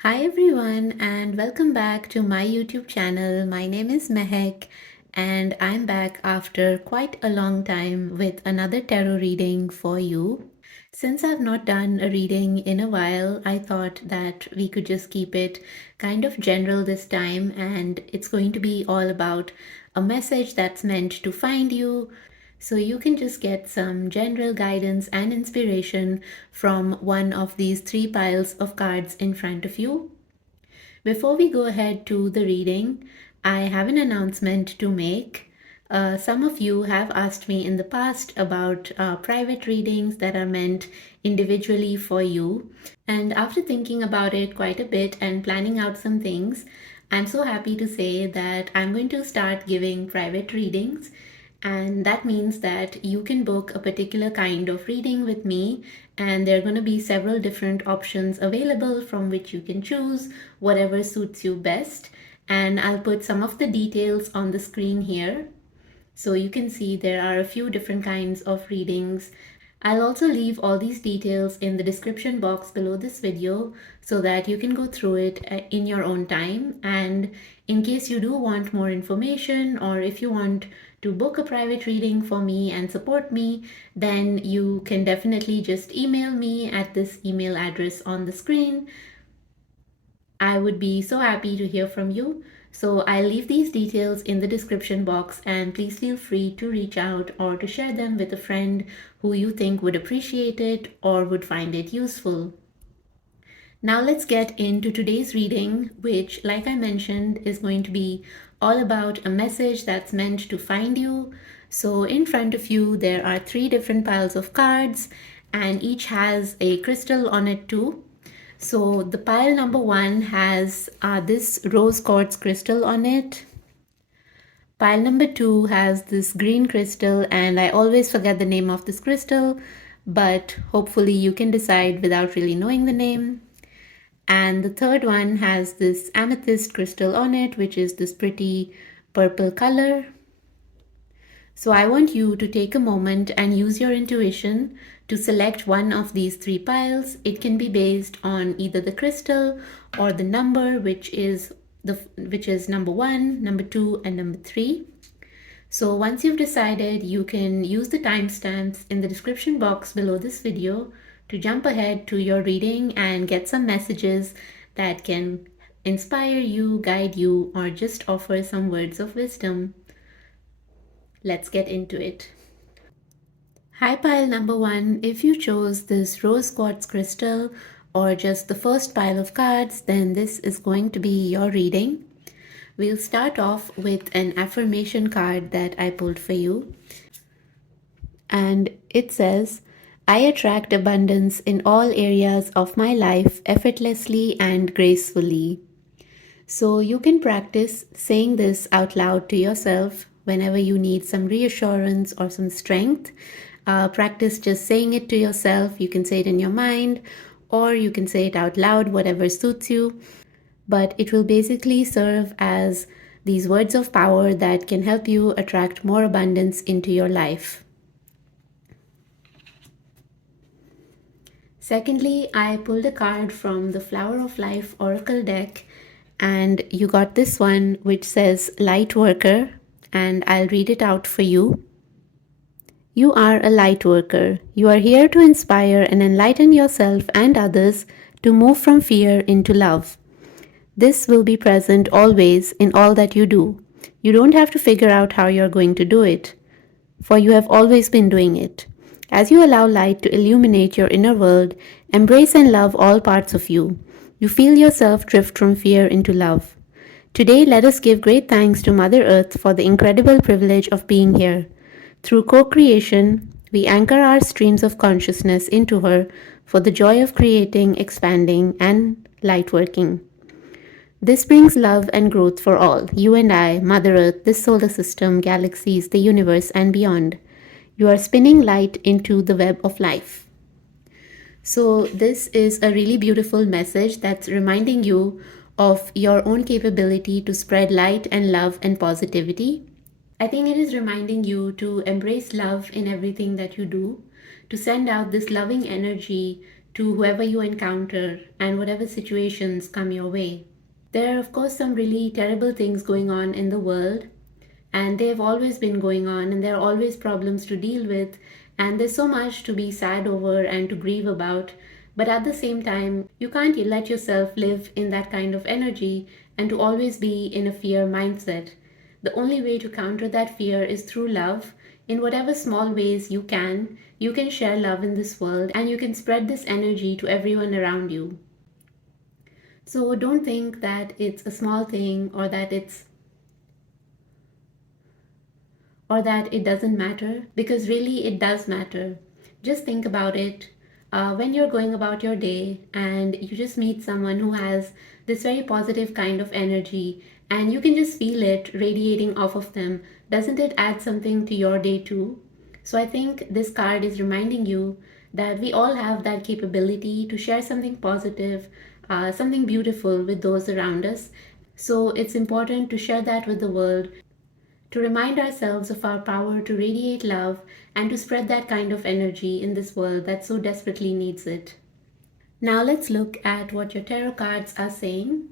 Hi everyone and welcome back to my YouTube channel. My name is Mehak and I'm back after quite a long time with another tarot reading for you. Since I've not done a reading in a while, I thought that we could just keep it kind of general this time, and it's going to be all about a message that's meant to find you, so you can just get some general guidance and inspiration from one of these three piles of cards in front of you. Before we go ahead to the reading, I have an announcement to make. Some of you have asked me in the past about private readings that are meant individually for you. And after thinking about it quite a bit and planning out some things, I'm so happy to say that I'm going to start giving private readings. And that means that you can book a particular kind of reading with me, and there are going to be several different options available from which you can choose whatever suits you best. And I'll put some of the details on the screen here. So you can see there are a few different kinds of readings. I'll also leave all these details in the description box below this video so that you can go through it in your own time. And in case you do want more information, or if you want to book a private reading for me and support me, then you can definitely just email me at this email address on the screen. I would be so happy to hear from you. So I'll leave these details in the description box, and please feel free to reach out or to share them with a friend who you think would appreciate it or would find it useful. Now let's get into today's reading, which, like I mentioned, is going to be all about a message that's meant to find you. So in front of you, there are three different piles of cards, and each has a crystal on it too. So the pile number one has this rose quartz crystal on it. Pile number two has this green crystal, and I always forget the name of this crystal, but hopefully you can decide without really knowing the name. And the third one has this amethyst crystal on it, which is this pretty purple color. So I want you to take a moment and use your intuition to select one of these three piles. It can be based on either the crystal or the number, which is number 1, number 2, and number 3. So once you've decided, you can use the timestamps in the description box below this video to jump ahead to your reading and get some messages that can inspire you, guide you, or just offer some words of wisdom. Let's get into it. Hi pile number one, if you chose this rose quartz crystal or just the first pile of cards, then this is going to be your reading. We'll start off with an affirmation card that I pulled for you. And it says, I attract abundance in all areas of my life effortlessly and gracefully. So you can practice saying this out loud to yourself whenever you need some reassurance or some strength. Practice just saying it to yourself. You can say it in your mind or you can say it out loud, whatever suits you. But it will basically serve as these words of power that can help you attract more abundance into your life. Secondly, I pulled a card from the Flower of Life Oracle deck, and you got this one which says Light Worker, and I'll read it out for you. You are a light worker. You are here to inspire and enlighten yourself and others to move from fear into love. This will be present always in all that you do. You don't have to figure out how you're going to do it, for you have always been doing it. As you allow light to illuminate your inner world, embrace and love all parts of you. You feel yourself drift from fear into love. Today, let us give great thanks to Mother Earth for the incredible privilege of being here. Through co-creation, we anchor our streams of consciousness into her for the joy of creating, expanding, and light working. This brings love and growth for all, you and I, Mother Earth, this solar system, galaxies, the universe, and beyond. You are spinning light into the web of life. So this is a really beautiful message that's reminding you of your own capability to spread light and love and positivity. I think it is reminding you to embrace love in everything that you do, to send out this loving energy to whoever you encounter and whatever situations come your way. There are, of course, some really terrible things going on in the world, and they've always been going on, and there are always problems to deal with, and there's so much to be sad over and to grieve about. But at the same time, you can't let yourself live in that kind of energy and to always be in a fear mindset. The only way to counter that fear is through love. In whatever small ways you can share love in this world and you can spread this energy to everyone around you. So don't think that it's a small thing, or that it doesn't matter, because really it does matter. Just think about it. When you're going about your day and you just meet someone who has this very positive kind of energy and you can just feel it radiating off of them, doesn't it add something to your day too? So I think this card is reminding you that we all have that capability to share something positive, something beautiful with those around us. So it's important to share that with the world, to remind ourselves of our power to radiate love and to spread that kind of energy in this world that so desperately needs it. Now let's look at what your tarot cards are saying.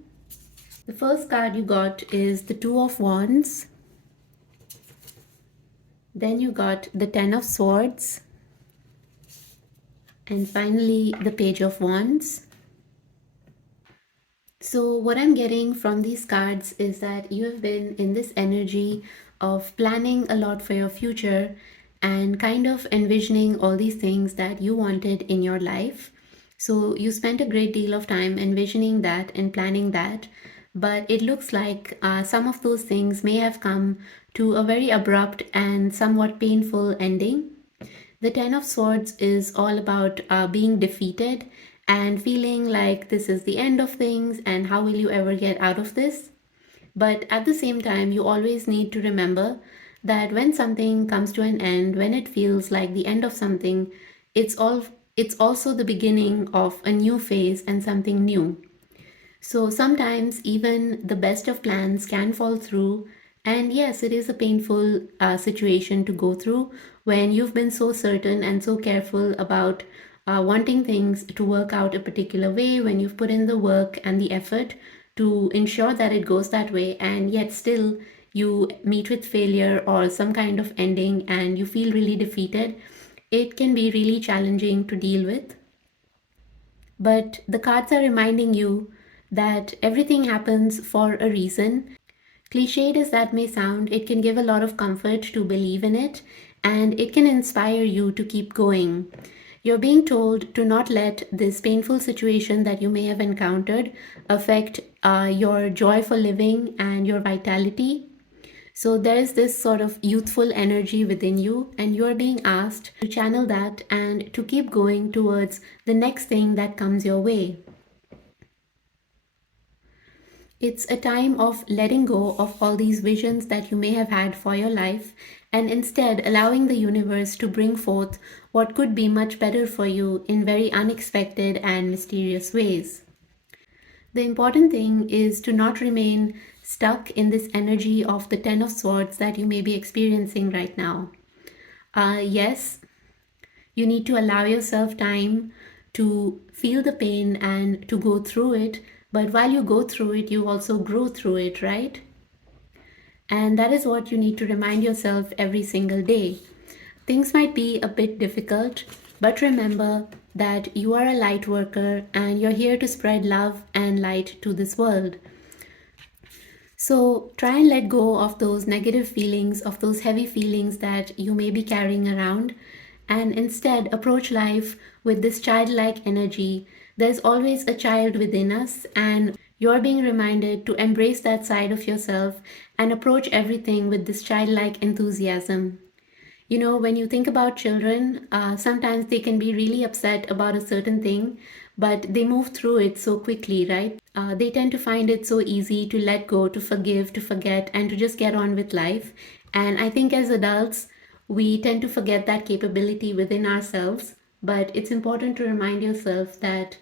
The first card you got is the Two of Wands. Then you got the Ten of Swords. And finally, the Page of Wands. So what I'm getting from these cards is that you have been in this energy of planning a lot for your future and kind of envisioning all these things that you wanted in your life. So you spent a great deal of time envisioning that and planning that, but it looks like some of those things may have come to a very abrupt and somewhat painful ending. The Ten of Swords is all about being defeated and feeling like this is the end of things and how will you ever get out of this. But at the same time, you always need to remember that when something comes to an end, when it feels like the end of something, it's also the beginning of a new phase and something new. So sometimes even the best of plans can fall through. And yes, it is a painful situation to go through when you've been so certain and so careful about wanting things to work out a particular way, when you've put in the work and the effort to ensure that it goes that way, and yet still you meet with failure or some kind of ending and you feel really defeated. It can be really challenging to deal with. But the cards are reminding you that everything happens for a reason. Cliched as that may sound, it can give a lot of comfort to believe in it, and it can inspire you to keep going. You're being told to not let this painful situation that you may have encountered affect your joy for living and your vitality. So there's this sort of youthful energy within you, and you're being asked to channel that and to keep going towards the next thing that comes your way. It's a time of letting go of all these visions that you may have had for your life and instead allowing the universe to bring forth what could be much better for you in very unexpected and mysterious ways. The important thing is to not remain stuck in this energy of the Ten of Swords that you may be experiencing right now. Yes, you need to allow yourself time to feel the pain and to go through it, but while you go through it, you also grow through it, right? And that is what you need to remind yourself every single day. Things might be a bit difficult, but remember that you are a light worker and you're here to spread love and light to this world. So try and let go of those negative feelings, of those heavy feelings that you may be carrying around, and instead approach life with this childlike energy. There's always a child within us, and you're being reminded to embrace that side of yourself and approach everything with this childlike enthusiasm. You know, when you think about children, sometimes they can be really upset about a certain thing, but they move through it so quickly, right? They tend to find it so easy to let go, to forgive, to forget, and to just get on with life. And I think as adults, we tend to forget that capability within ourselves. But it's important to remind yourself that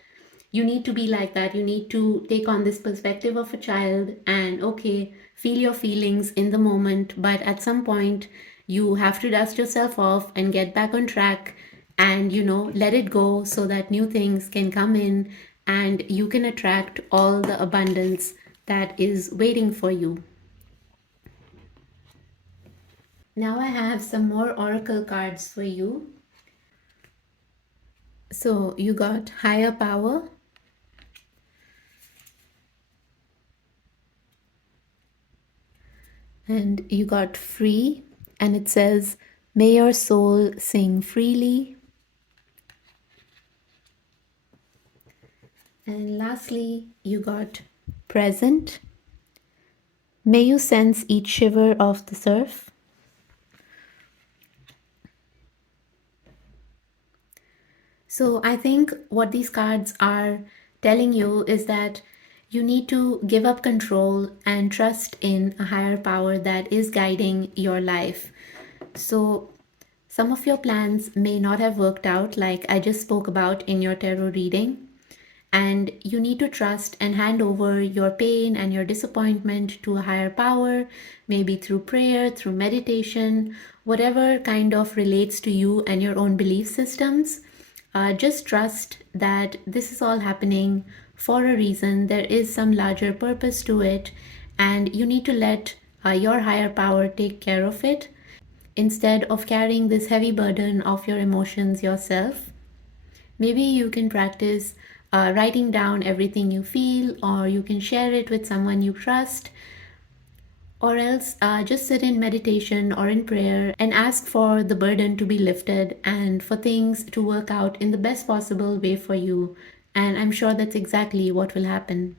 you need to be like that. You need to take on this perspective of a child and, okay, feel your feelings in the moment, but at some point, you have to dust yourself off and get back on track and let it go so that new things can come in and you can attract all the abundance that is waiting for you. Now I have some more oracle cards for you. So you got higher power, and you got free, and it says, may your soul sing freely. And lastly, you got present. May you sense each shiver of the surf. So I think what these cards are telling you is that you need to give up control and trust in a higher power that is guiding your life. So some of your plans may not have worked out, like I just spoke about in your tarot reading. And you need to trust and hand over your pain and your disappointment to a higher power, maybe through prayer, through meditation, whatever kind of relates to you and your own belief systems. Just trust that this is all happening for a reason. There is some larger purpose to it, and you need to let your higher power take care of it instead of carrying this heavy burden of your emotions yourself. Maybe you can practice writing down everything you feel, or you can share it with someone you trust, or else just sit in meditation or in prayer and ask for the burden to be lifted and for things to work out in the best possible way for you. And I'm sure that's exactly what will happen.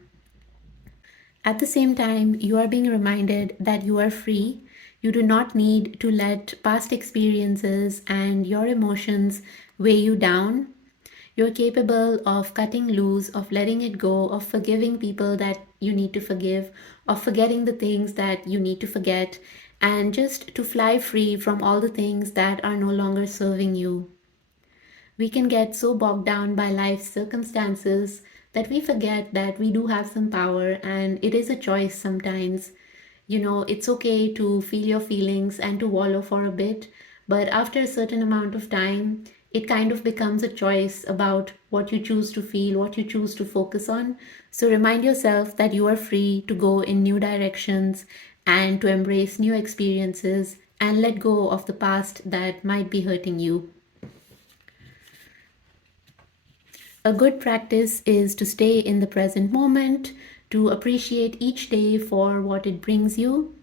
At the same time, you are being reminded that you are free. You do not need to let past experiences and your emotions weigh you down. You're capable of cutting loose, of letting it go, of forgiving people that you need to forgive, of forgetting the things that you need to forget, and just to fly free from all the things that are no longer serving you. We can get so bogged down by life's circumstances that we forget that we do have some power, and it is a choice sometimes. It's okay to feel your feelings and to wallow for a bit, but after a certain amount of time, it kind of becomes a choice about what you choose to feel, what you choose to focus on. So remind yourself that you are free to go in new directions and to embrace new experiences and let go of the past that might be hurting you. A good practice is to stay in the present moment, to appreciate each day for what it brings you.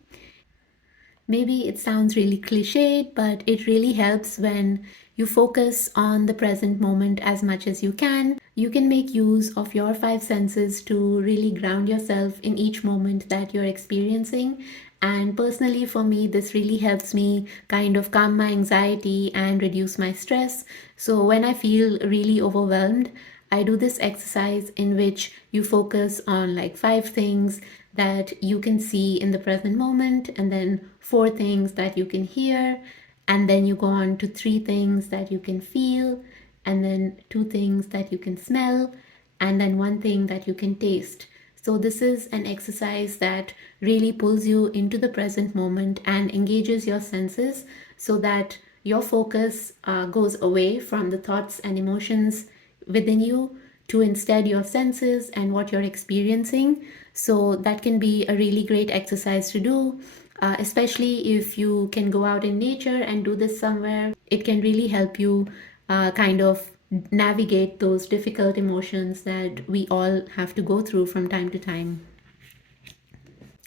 Maybe it sounds really cliched, but it really helps when you focus on the present moment as much as you can. You can make use of your five senses to really ground yourself in each moment that you're experiencing. And personally, for me, this really helps me kind of calm my anxiety and reduce my stress. So when I feel really overwhelmed, I do this exercise in which you focus on like five things that you can see in the present moment, and then four things that you can hear, and then you go on to three things that you can feel, and then two things that you can smell, and then one thing that you can taste. So, this is an exercise that really pulls you into the present moment and engages your senses so that your focus goes away from the thoughts and emotions within you to instead your senses and what you're experiencing. So, that can be a really great exercise to do, especially if you can go out in nature and do this somewhere. It can really help you kind of navigate those difficult emotions that we all have to go through from time to time.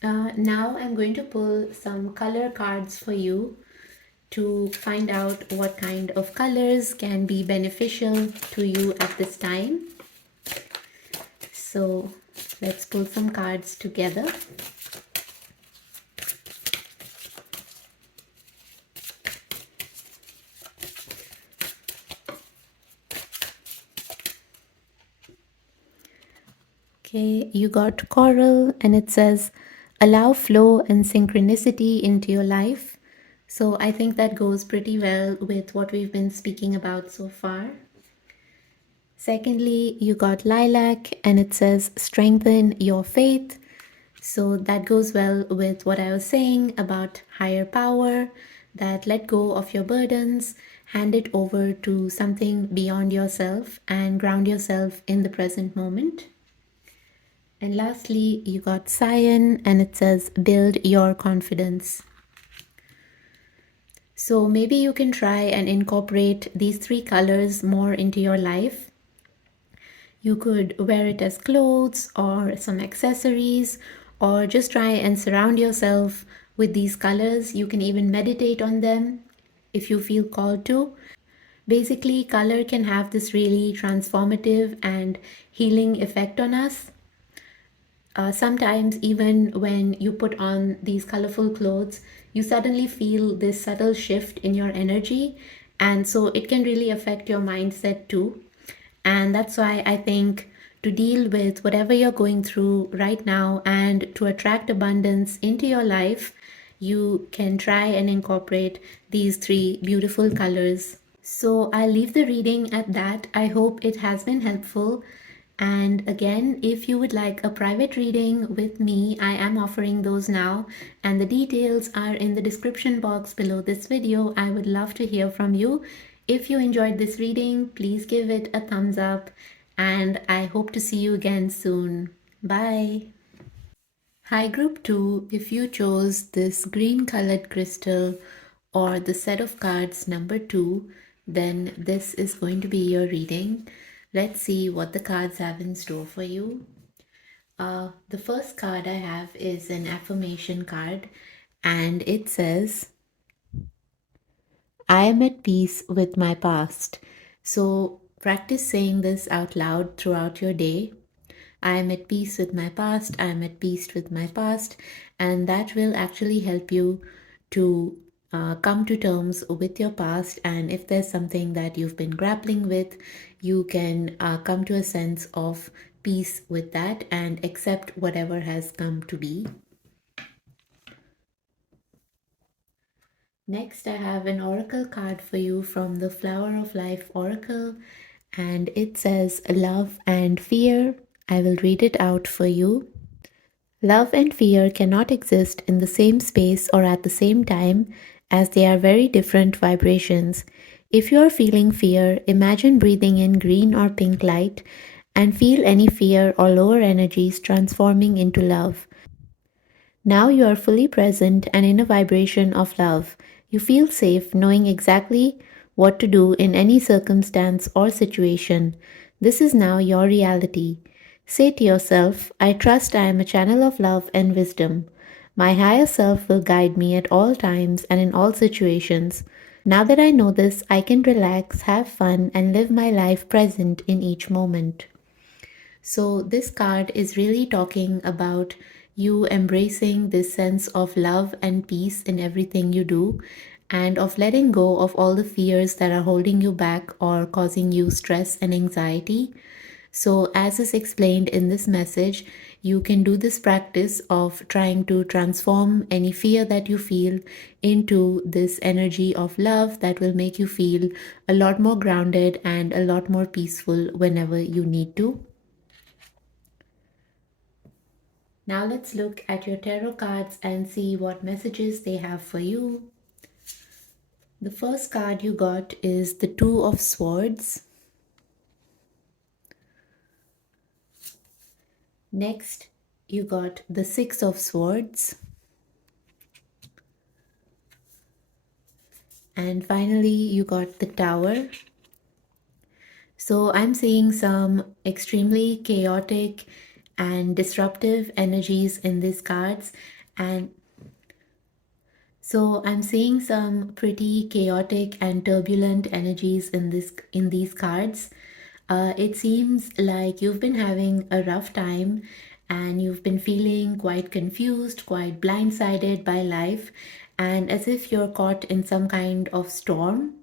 Now I'm going to pull some color cards for you to find out what kind of colors can be beneficial to you at this time. So let's pull some cards together. Okay, you got coral, and it says allow flow and synchronicity into your life. So I think that goes pretty well with what we've been speaking about so far. Secondly, you got lilac, and it says strengthen your faith. So that goes well with what I was saying about higher power, that let go of your burdens, hand it over to something beyond yourself and ground yourself in the present moment. And lastly, you got cyan, and it says build your confidence. So maybe you can try and incorporate these three colors more into your life. You could wear it as clothes or some accessories, or just try and surround yourself with these colors. You can even meditate on them if you feel called to. Basically, color can have this really transformative and healing effect on us. Sometimes, even when you put on these colorful clothes, you suddenly feel this subtle shift in your energy, and so it can really affect your mindset too. And that's why I think to deal with whatever you're going through right now and to attract abundance into your life, you can try and incorporate these three beautiful colors. So I'll leave the reading at that. I hope it has been helpful. And again, if you would like a private reading with me, I am offering those now, and the details are in the description box below this video. I would love to hear from you. If you enjoyed this reading, please give it a thumbs up, and I hope to see you again soon. Bye. Hi group 2, if you chose this green colored crystal or the set of cards number 2, then this is going to be your reading. Let's see what the cards have in store for you. The first card I have is an affirmation card, and it says, I am at peace with my past. So practice saying this out loud throughout your day. I am at peace with my past. I am at peace with my past. And that will actually help you to come to terms with your past. And if there's something that you've been grappling with, you can come to a sense of peace with that and accept whatever has come to be. Next, I have an oracle card for you from the Flower of Life Oracle, and it says love and fear. I will read it out for you. Love and fear cannot exist in the same space or at the same time, as they are very different vibrations. If you are feeling fear, imagine breathing in green or pink light and feel any fear or lower energies transforming into love. Now you are fully present and in a vibration of love. You feel safe knowing exactly what to do in any circumstance or situation. This is now your reality. Say to yourself, I trust I am a channel of love and wisdom. My higher self will guide me at all times and in all situations. Now that I know this, I can relax, have fun, and live my life present in each moment. So, this card is really talking about you embracing this sense of love and peace in everything you do, and of letting go of all the fears that are holding you back or causing you stress and anxiety. So, as is explained in this message, you can do this practice of trying to transform any fear that you feel into this energy of love that will make you feel a lot more grounded and a lot more peaceful whenever you need to. Now let's look at your tarot cards and see what messages they have for you. The first card you got is the Two of Swords. Next, you got the Six of Swords. And finally, you got the Tower. So I'm seeing some extremely chaotic and disruptive energies in these cards, and so I'm seeing some pretty chaotic and turbulent energies in these cards. It seems like you've been having a rough time and you've been feeling quite confused, quite blindsided by life, and as if you're caught in some kind of storm.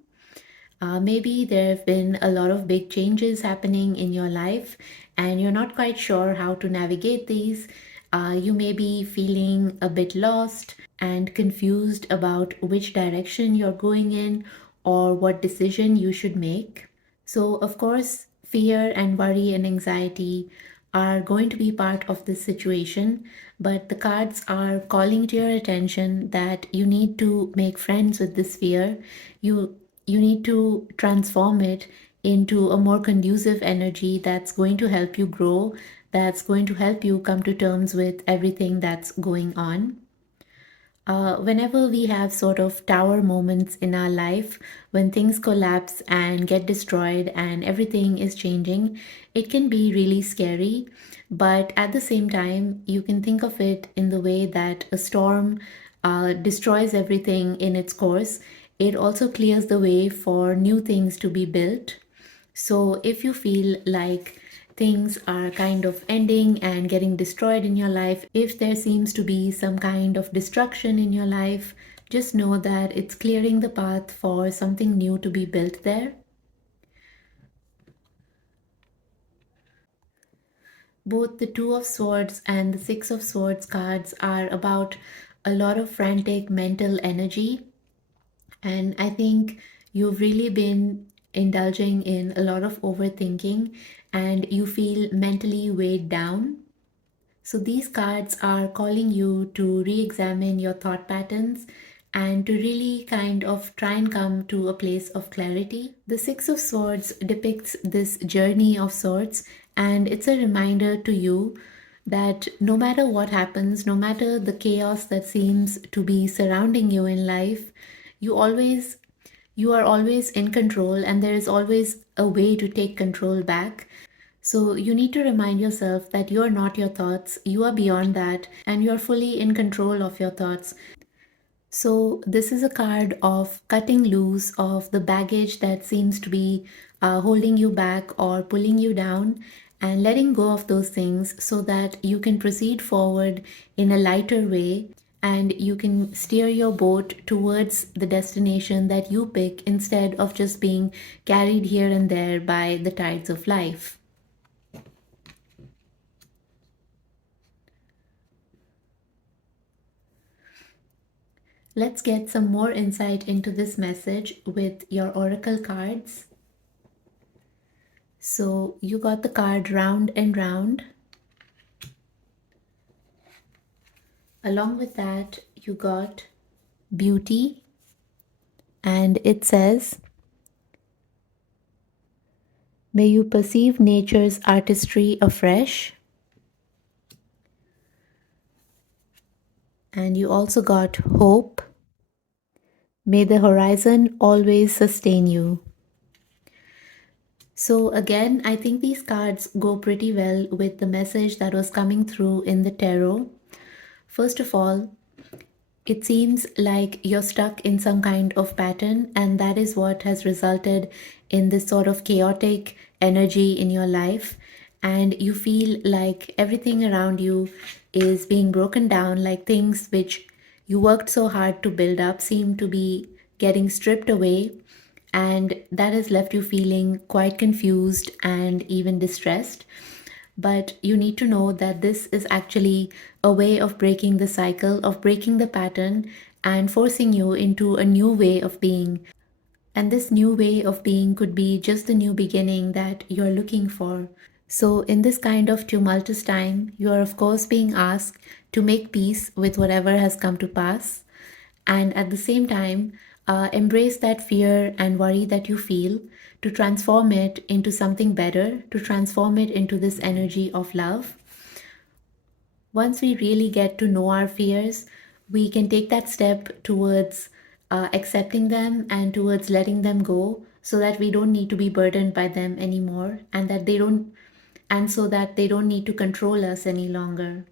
Maybe there have been a lot of big changes happening in your life, and you're not quite sure how to navigate these. You may be feeling a bit lost and confused about which direction you're going in or what decision you should make. So, of course, fear and worry and anxiety are going to be part of this situation, but the cards are calling to your attention that you need to make friends with this fear. You you need to transform it into a more conducive energy that's going to help you grow, that's going to help you come to terms with everything that's going on. Whenever we have sort of tower moments in our life, when things collapse and get destroyed and everything is changing, it can be really scary. But at the same time, you can think of it in the way that a storm destroys everything in its course. It also clears the way for new things to be built. So if you feel like things are kind of ending and getting destroyed in your life, if there seems to be some kind of destruction in your life, just know that it's clearing the path for something new to be built there. Both the Two of Swords and the Six of Swords cards are about a lot of frantic mental energy. And I think you've really been indulging in a lot of overthinking and you feel mentally weighed down. So these cards are calling you to re examine your thought patterns and to really kind of try and come to a place of clarity. The Six of Swords depicts this journey of sorts, and it's a reminder to you that no matter what happens, no matter the chaos that seems to be surrounding you in life, you always you are always in control and there is always a way to take control back. So you need to remind yourself that you are not your thoughts, you are beyond that, and you are fully in control of your thoughts. So this is a card of cutting loose of the baggage that seems to be holding you back or pulling you down, and letting go of those things so that you can proceed forward in a lighter way and you can steer your boat towards the destination that you pick instead of just being carried here and there by the tides of life. Let's get some more insight into this message with your oracle cards. So you got the card Round and Round. Along with that, you got Beauty, and it says, may you perceive nature's artistry afresh. And you also got Hope. May the horizon always sustain you. So again, I think these cards go pretty well with the message that was coming through in the tarot. First of all, it seems like you're stuck in some kind of pattern, and that is what has resulted in this sort of chaotic energy in your life. And you feel like everything around you is being broken down, like things which you worked so hard to build up seem to be getting stripped away. And that has left you feeling quite confused and even distressed. But you need to know that this is actually a way of breaking the cycle, of breaking the pattern, and forcing you into a new way of being. And this new way of being could be just the new beginning that you're looking for. So, in this kind of tumultuous time, you are, of course, being asked to make peace with whatever has come to pass. And at the same time, embrace that fear and worry that you feel, to transform it into something better, to transform it into this energy of love. Once we really get to know our fears, we can take that step towards accepting them and towards letting them go, so that we don't need to be burdened by them anymore, and so that they don't need to control us any longer.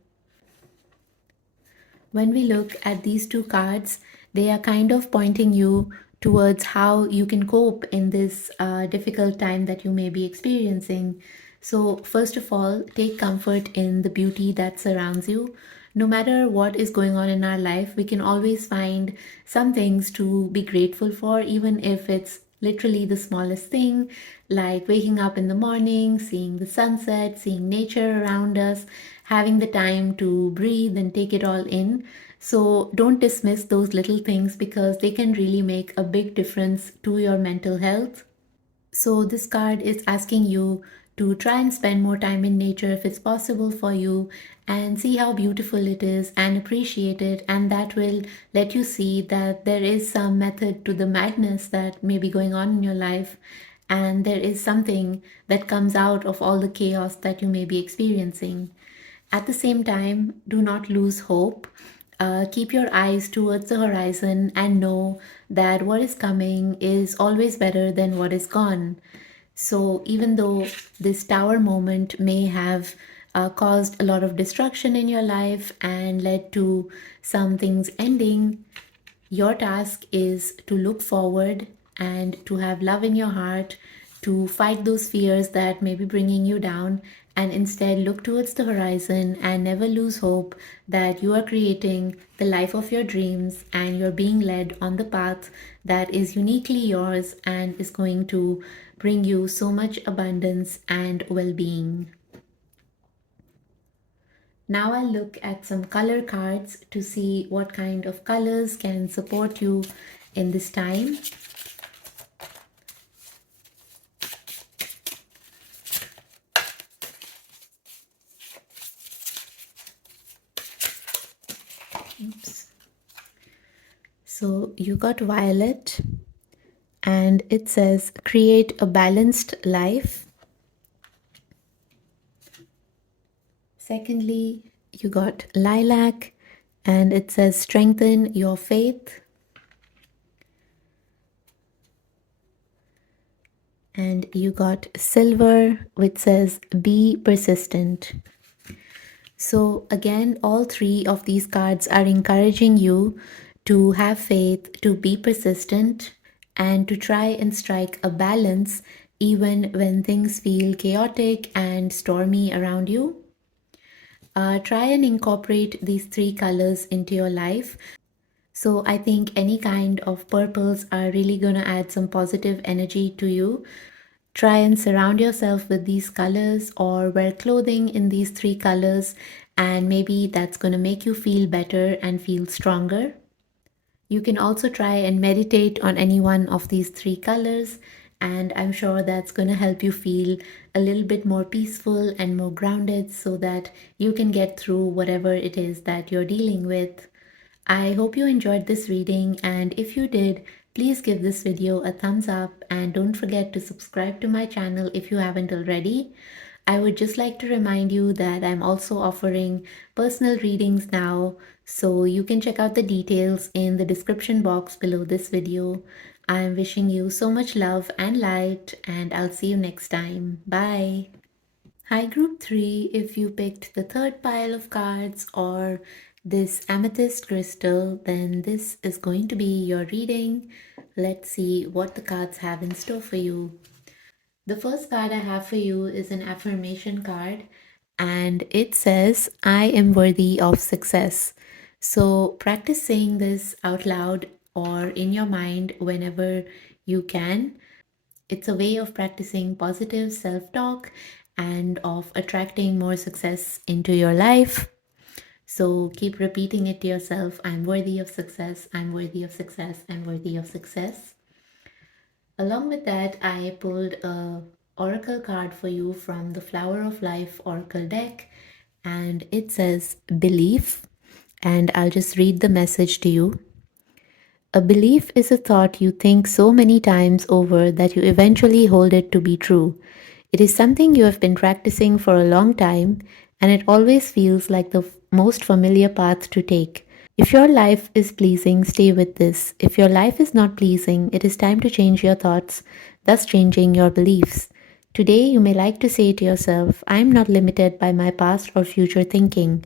When we look at these two cards, they are kind of pointing you towards how you can cope in this difficult time that you may be experiencing. So, first of all, take comfort in the beauty that surrounds you. No matter what is going on in our life, we can always find some things to be grateful for, even if it's literally the smallest thing, like waking up in the morning, seeing the sunset, seeing nature around us, having the time to breathe and take it all in. So don't dismiss those little things because they can really make a big difference to your mental health. So this card is asking you to try and spend more time in nature if it's possible for you, and see how beautiful it is and appreciate it. And that will let you see that there is some method to the madness that may be going on in your life, and there is something that comes out of all the chaos that you may be experiencing. At the same time, do not lose hope. Keep your eyes towards the horizon and know that what is coming is always better than what is gone. So, even though this tower moment may have caused a lot of destruction in your life and led to some things ending, your task is to look forward and to have love in your heart, to fight those fears that may be bringing you down, and instead look towards the horizon and never lose hope that you are creating the life of your dreams and you're being led on the path that is uniquely yours and is going to bring you so much abundance and well being. Now I'll look at some color cards to see what kind of colors can support you in this time. Oops. So you got violet, and it says create a balanced life. Secondly, you got lilac, and it says strengthen your faith. And you got silver, which says be persistent. So again, all three of these cards are encouraging you to have faith, to be persistent, and to try and strike a balance even when things feel chaotic and stormy around you. Try and incorporate these three colors into your life. So I think any kind of purples are really going to add some positive energy to you. Try and surround yourself with these colors or wear clothing in these three colors, and maybe that's going to make you feel better and feel stronger. You can also try and meditate on any one of these three colors, and I'm sure that's going to help you feel a little bit more peaceful and more grounded so that you can get through whatever it is that you're dealing with. I hope you enjoyed this reading, and if you did, please give this video a thumbs up and don't forget to subscribe to my channel if you haven't already. I would just like to remind you that I'm also offering personal readings now, so you can check out the details in the description box below this video. I'm wishing you so much love and light, and I'll see you next time. Bye. Hi, Group 3. If you picked the third pile of cards or this amethyst crystal, then this is going to be your reading. Let's see what the cards have in store for you. The first card I have for you is an affirmation card, and it says, I am worthy of success. So practice saying this out loud or in your mind whenever you can. It's a way of practicing positive self talk and of attracting more success into your life. So keep repeating it to yourself. I'm worthy of success. I'm worthy of success. I'm worthy of success. Along with that, I pulled a oracle card for you from the Flower of Life oracle deck, and it says belief. And I'll just read the message to you. A belief is a thought you think so many times over that you eventually hold it to be true. It is something you have been practicing for a long time, and it always feels like the most familiar path to take. If your life is pleasing, stay with this. If your life is not pleasing, it is time to change your thoughts, thus changing your beliefs. Today, you may like to say to yourself, I am not limited by my past or future thinking.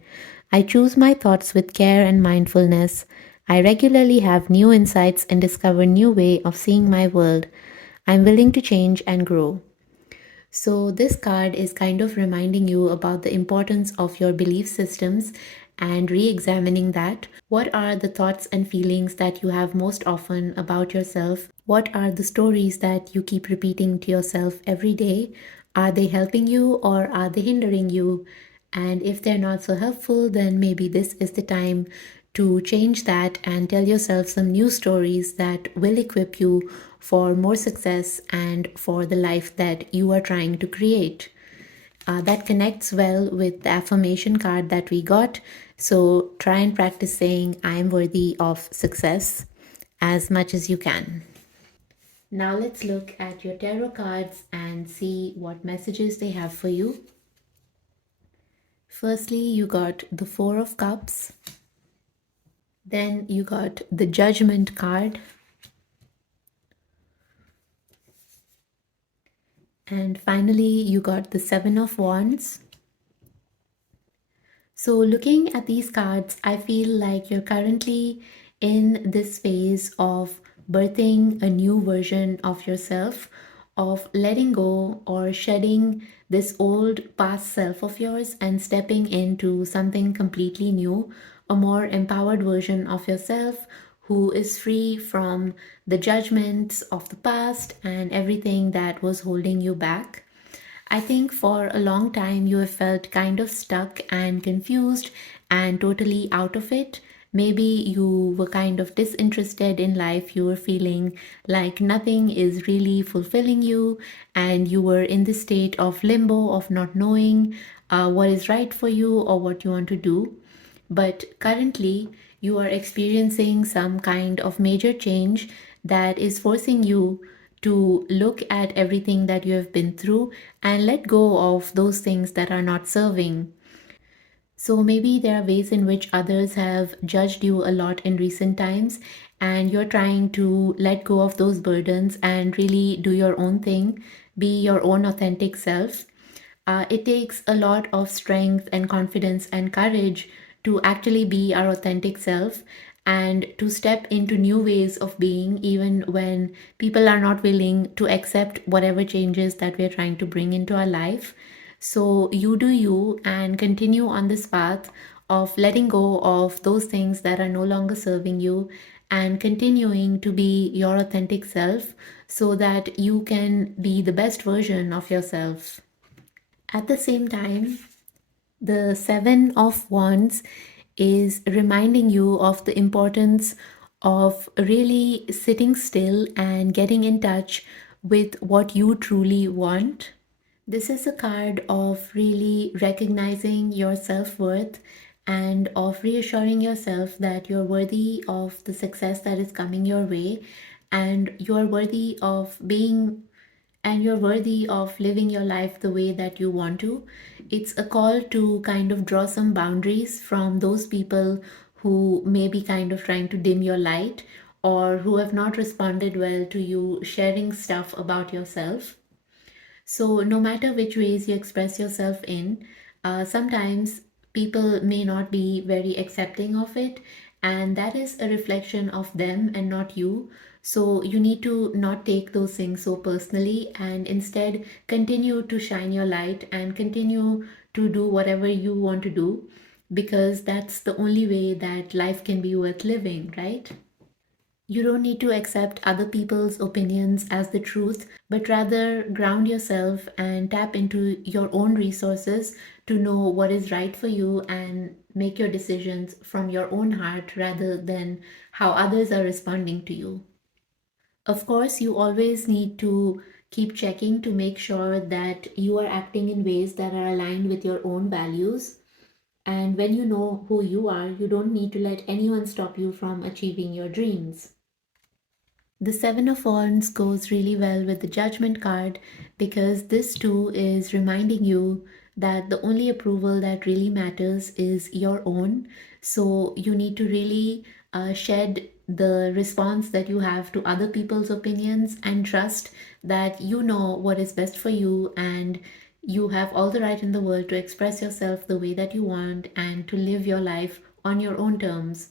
I choose my thoughts with care and mindfulness. I regularly have new insights and discover new way of seeing my world. I am willing to change and grow. So this card is kind of reminding you about the importance of your belief systems and re-examining that. What are the thoughts and feelings that you have most often about yourself? What are the stories that you keep repeating to yourself every day? Are they helping you or are they hindering you? And if they're not so helpful, then maybe this is the time to change that and tell yourself some new stories that will equip you for more success and for the life that you are trying to create. That connects well with the affirmation card that we got. So try and practice saying, I am worthy of success as much as you can. Now let's look at your tarot cards and see what messages they have for you. Firstly, you got the Four of Cups. Then you got the Judgment card. And finally, you got the Seven of Wands. So, looking at these cards, I feel like you're currently in this phase of birthing a new version of yourself, of letting go or shedding this old past self of yours and stepping into something completely new, a more empowered version of yourself who is free from the judgments of the past and everything that was holding you back. I think for a long time you have felt kind of stuck and confused and totally out of it. Maybe you were kind of disinterested in life. You were feeling like nothing is really fulfilling you, and you were in the state of limbo of not knowing what is right for you or what you want to do. But currently, you are experiencing some kind of major change that is forcing you to look at everything that you have been through and let go of those things that are not serving. So maybe there are ways in which others have judged you a lot in recent times, and you're trying to let go of those burdens and really do your own thing, be your own authentic self. It takes a lot of strength and confidence and courage to actually be our authentic self and to step into new ways of being, even when people are not willing to accept whatever changes that we're trying to bring into our life. So, you do you and continue on this path of letting go of those things that are no longer serving you and continuing to be your authentic self so that you can be the best version of yourself. At the same time, the Seven of Wands is reminding you of the importance of really sitting still and getting in touch with what you truly want. This is a card of really recognizing your self worth and of reassuring yourself that you're worthy of the success that is coming your way, and you're worthy of being and you're worthy of living your life the way that you want to. It's a call to kind of draw some boundaries from those people who may be kind of trying to dim your light or who have not responded well to you sharing stuff about yourself. So, no matter which ways you express yourself in, sometimes people may not be very accepting of it, and that is a reflection of them and not you. So, you need to not take those things so personally and instead continue to shine your light and continue to do whatever you want to do, because that's the only way that life can be worth living, right? You don't need to accept other people's opinions as the truth, but rather ground yourself and tap into your own resources to know what is right for you and make your decisions from your own heart rather than how others are responding to you. Of course, you always need to keep checking to make sure that you are acting in ways that are aligned with your own values. And when you know who you are, you don't need to let anyone stop you from achieving your dreams. The Seven of Wands goes really well with the Judgment card because this too is reminding you that the only approval that really matters is your own. So you need to really shed the response that you have to other people's opinions and trust that you know what is best for you, and you have all the right in the world to express yourself the way that you want and to live your life on your own terms.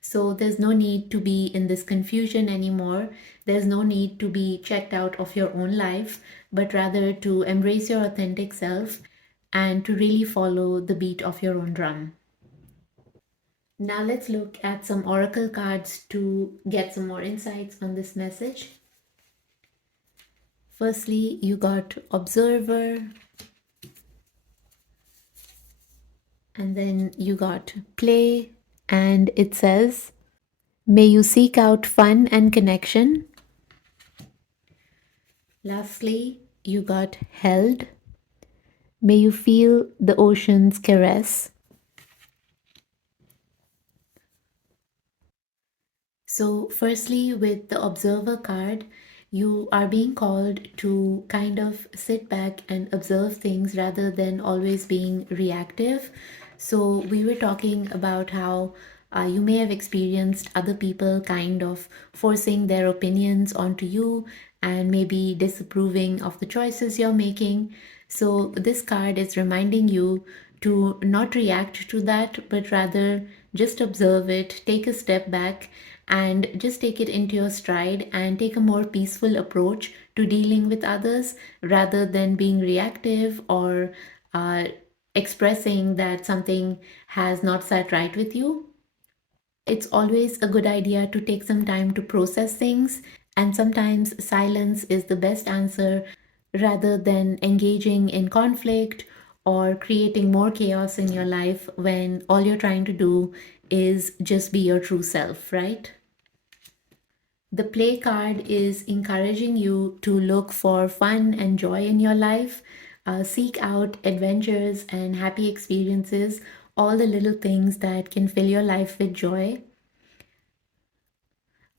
So there's no need to be in this confusion anymore. There's no need to be checked out of your own life, but rather to embrace your authentic self and to really follow the beat of your own drum. Now let's look at some oracle cards to get some more insights on this message. Firstly, you got Observer, and then you got Play, and it says, may you seek out fun and connection. Lastly, you got Held. May you feel the ocean's caress. So, firstly, with the Observer card, you are being called to kind of sit back and observe things rather than always being reactive. So, we were talking about how you may have experienced other people kind of forcing their opinions onto you and maybe disapproving of the choices you're making. So, this card is reminding you to not react to that, but rather just observe it, take a step back, and just take it into your stride and take a more peaceful approach to dealing with others rather than being reactive or uh, expressing that something has not sat right with you. It's always a good idea to take some time to process things, and sometimes silence is the best answer rather than engaging in conflict or creating more chaos in your life when all you're trying to do is just be your true self, right? The play card is encouraging you to look for fun and joy in your life, seek out adventures and happy experiences, all the little things that can fill your life with joy.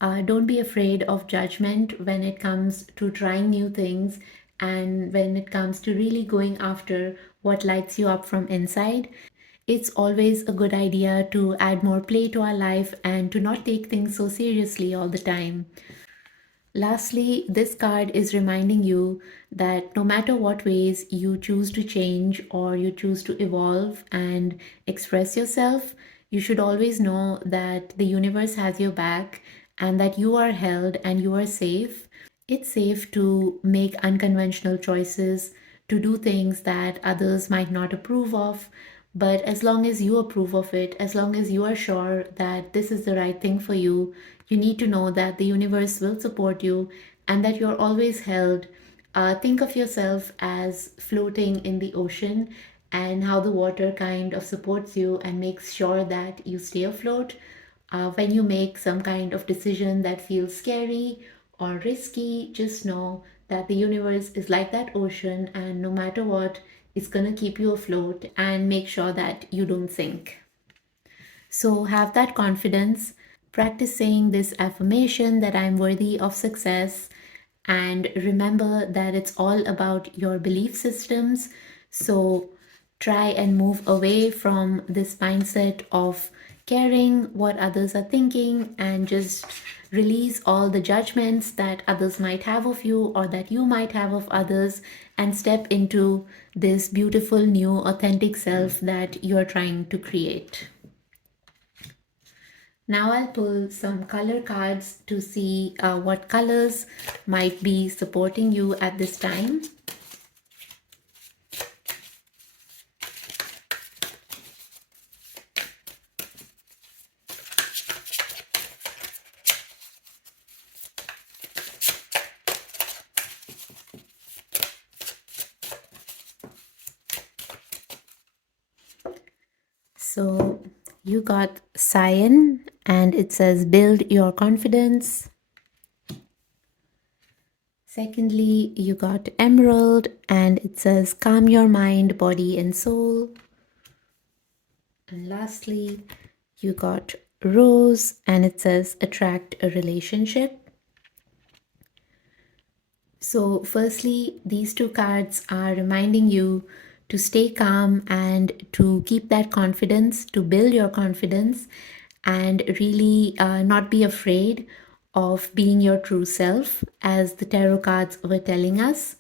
Don't be afraid of judgment when it comes to trying new things and when it comes to really going after what lights you up from inside. It's always a good idea to add more play to our life and to not take things so seriously all the time. Lastly, this card is reminding you that no matter what ways you choose to change or you choose to evolve and express yourself, you should always know that the universe has your back and that you are held and you are safe. It's safe to make unconventional choices, to do things that others might not approve of. But as long as you approve of it, as long as you are sure that this is the right thing for you, you need to know that the universe will support you and that you're always held. Think of yourself as floating in the ocean and how the water kind of supports you and makes sure that you stay afloat. When you make some kind of decision that feels scary or risky, just know that the universe is like that ocean, and no matter what, it's going to keep you afloat and make sure that you don't sink. So have that confidence. Practice saying this affirmation that I'm worthy of success. And remember that it's all about your belief systems. So try and move away from this mindset of caring what others are thinking and just release all the judgments that others might have of you or that you might have of others and step into this beautiful new authentic self that you're trying to create. Now I'll pull some color cards to see what colors might be supporting you at this time. So you got cyan and it says build your confidence. Secondly, you got emerald and it says calm your mind, body and soul. And lastly, you got rose and it says attract a relationship. So, firstly, these two cards are reminding you to stay calm and to keep that confidence, to build your confidence, and really not be afraid of being your true self, as the tarot cards were telling us.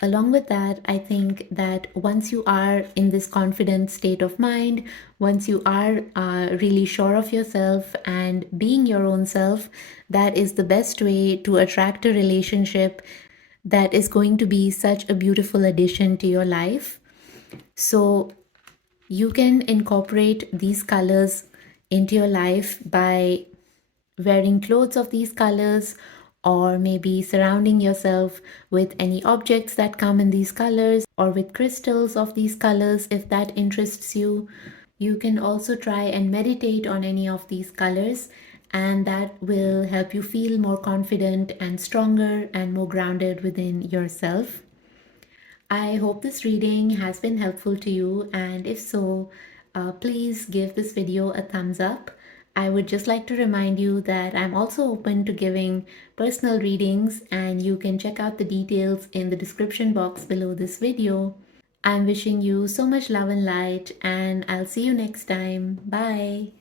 Along with that, I think that once you are in this confident state of mind, once you are really sure of yourself and being your own self, that is the best way to attract a relationship that is going to be such a beautiful addition to your life. So you can incorporate these colors into your life by wearing clothes of these colors or maybe surrounding yourself with any objects that come in these colors or with crystals of these colors if that interests you. You can also try and meditate on any of these colors, and that will help you feel more confident and stronger and more grounded within yourself. I hope this reading has been helpful to you, and if so, please give this video a thumbs up. I would just like to remind you that I'm also open to giving personal readings, and you can check out the details in the description box below this video. I'm wishing you so much love and light, and I'll see you next time. Bye.